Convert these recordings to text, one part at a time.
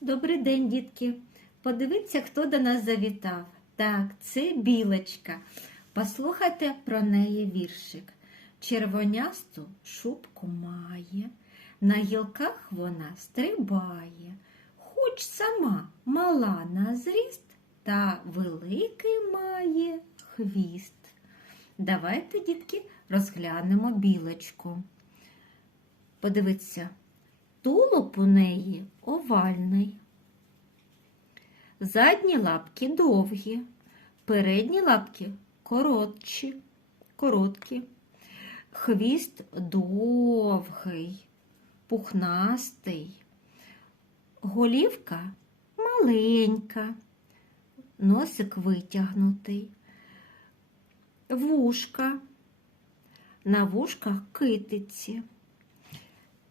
Добрий день, дітки. Подивіться, хто до нас завітав. Так, це білочка. Послухайте про неї віршик. Червонясту шубку має, на гілках вона стрибає, хоч сама мала на зріст, та великий має хвіст. Давайте, дітки, розглянемо білочку. Подивіться, Тулуб у неї овальний. Задні лапки довгі, передні лапки коротші, короткі. Хвіст довгий, пухнастий, голівка маленька, носик витягнутий, вушка, на вушках китиці.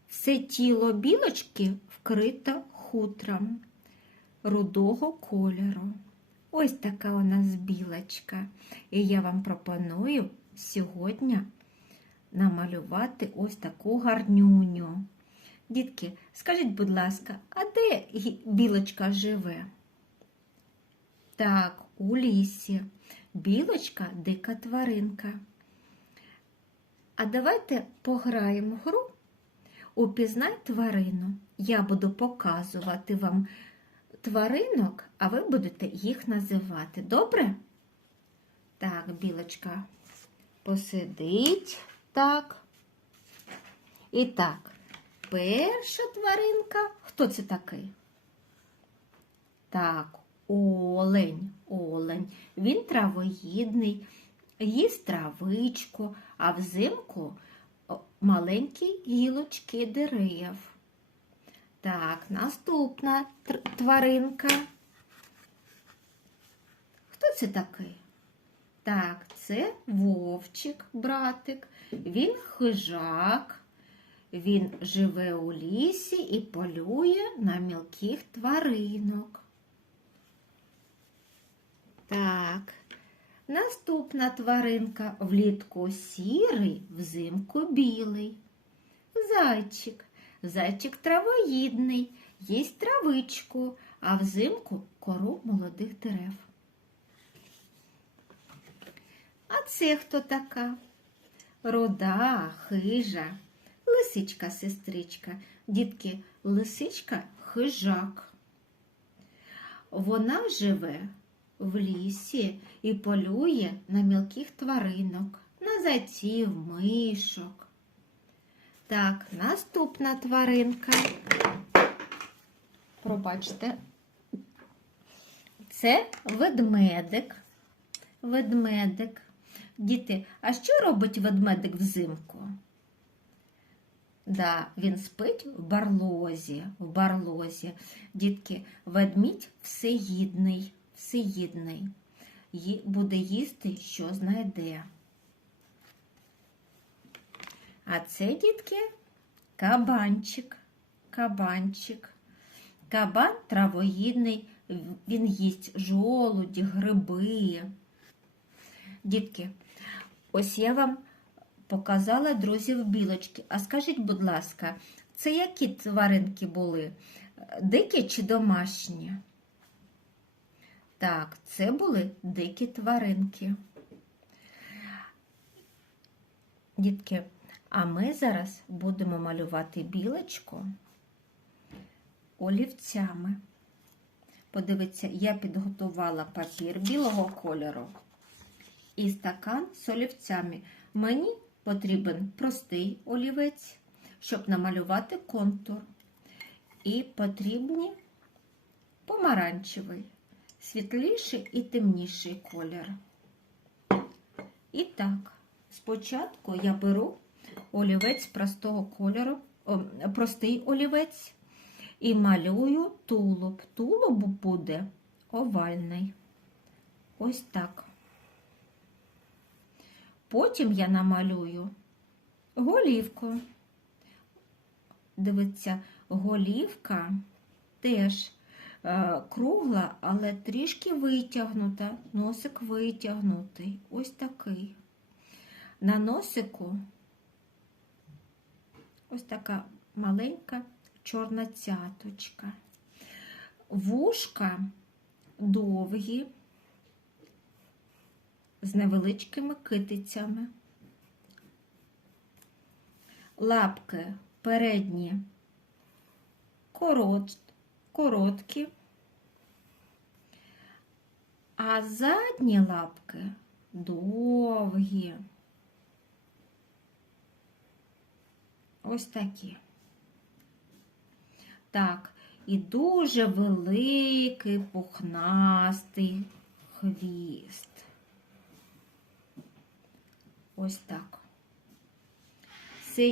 Все тіло білочки вкрито хутром рудого кольору. Ось така у нас білочка. І я вам пропоную сьогодні намалювати ось таку гарнюню. Дітки, скажіть, будь ласка, а де білочка живе? Так, у лісі. Білочка дика тваринка. А давайте пограємо в гру. Упізнай тварину. Я буду показувати вам тваринок, а ви будете їх називати. Добре? Так, білочка посидить. Так. І так, перша тваринка. Хто це такий? Так, олень. Олень. Він травоїдний, їсть травичку, а взимку маленькі гілочки дерев. Так, наступна тваринка. Хто це такий? Так, це вовчик, братик. Він хижак. Він живе у лісі і полює на мілких тваринок. Так, наступна тваринка влітку сірий, взимку білий. Зайчик. Зайчик травоїдний, їсть травичку, а взимку кору молодих дерев. А це хто така? Руда, хижа, лисичка, сестричка. Дітки, лисичка хижак. Вона живе в лісі і полює на мілких тваринок, на зайців, мишок. Так, наступна тваринка. Пробачте. Це ведмедик. Ведмедик. Діти, а що робить ведмедик взимку? Да, він спить в барлозі, в барлозі. Дітки, ведмідь всеїдний, всеїдний. Буде їсти, що знайде. А це, дітки, кабанчик. Кабанчик. Кабан травоїдний, він їсть жолуді, гриби. Дітки, ось я вам показала друзів білочки. А скажіть, будь ласка, це які тваринки були? Дикі чи домашні? Так, це були дикі тваринки. Дітки, а ми зараз будемо малювати білочку олівцями. Подивіться, я підготувала папір білого кольору і стакан з олівцями. Мені потрібен простий олівець, щоб намалювати контур. І потрібні помаранчевий, світліший і темніший колір. І так, спочатку я беру олівець простого кольору, о, простий олівець і малюю тулуб. Тулуб буде овальний. Ось так. Потім я намалюю голівку. Дивіться, голівка теж кругла, але трішки витягнута, носик витягнутий. Ось такий. На носику ось така маленька чорна цяточка. вушка довгі, з невеличкими китицями. Лапки передні корот, короткі, а задні лапки довгі. Ось такі. Так, і дуже великий пухнастий хвіст. Ось так. Це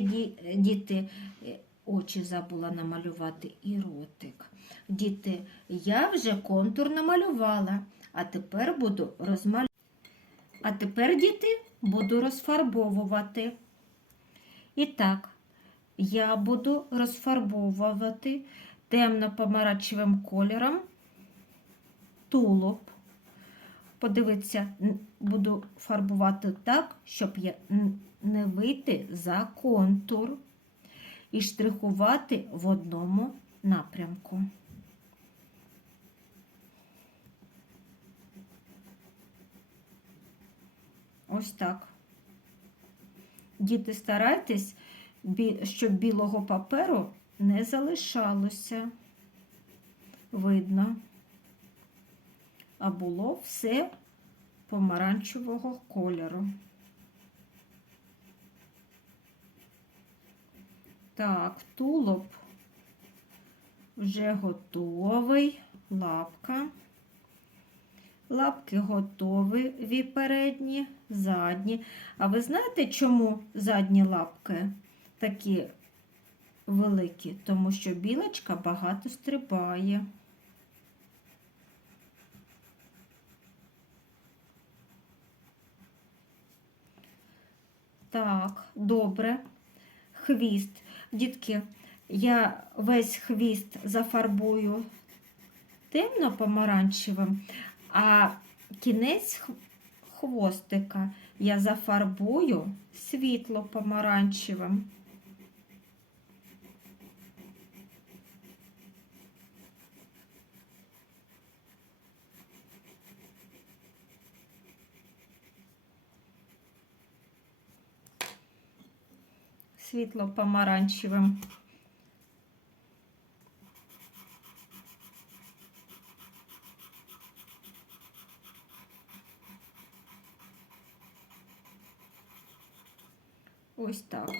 діти, е, очі забула намалювати і ротик. Діти, я вже контур намалювала, а тепер буду розмалювати. А тепер, діти, буду розфарбовувати. І так, я буду розфарбовувати темно-помаранчевим кольором тулуб. Подивіться, буду фарбувати так, щоб я не вийти за контур і штрихувати в одному напрямку. Ось так. Діти, старайтесь, щоб білого паперу не залишалося. Видно. А було все помаранчевого кольору. Так, тулуб вже готовий, лапка. Лапки готові ві передні, задні. А ви знаєте, чому задні лапки такі великі? Тому що білочка багато стрибає. Так, добре. Хвіст. Дітки, я весь хвіст зафарбую темно-помаранчевим, а кінець хвостика я зафарбую світло-помаранчевим. Світло-помаранчевим. Ось так.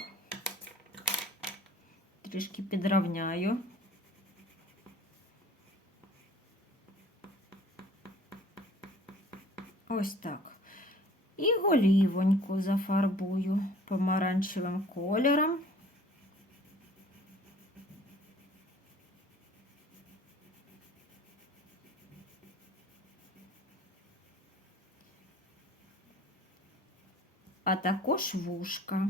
Трішки підрівняю. Ось так. І голівоньку зафарбую помаранчевим кольором. А також вушка.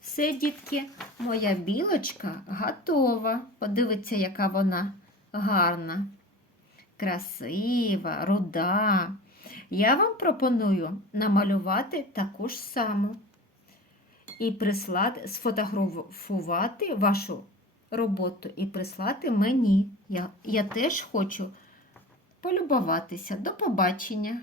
Все, дітки, моя білочка готова. Подивіться, яка вона гарна, красива, руда. Я вам пропоную намалювати таку ж саму і прислати, сфотографувати вашу роботу і прислати мені. Я, я теж хочу полюбуватися. До побачення!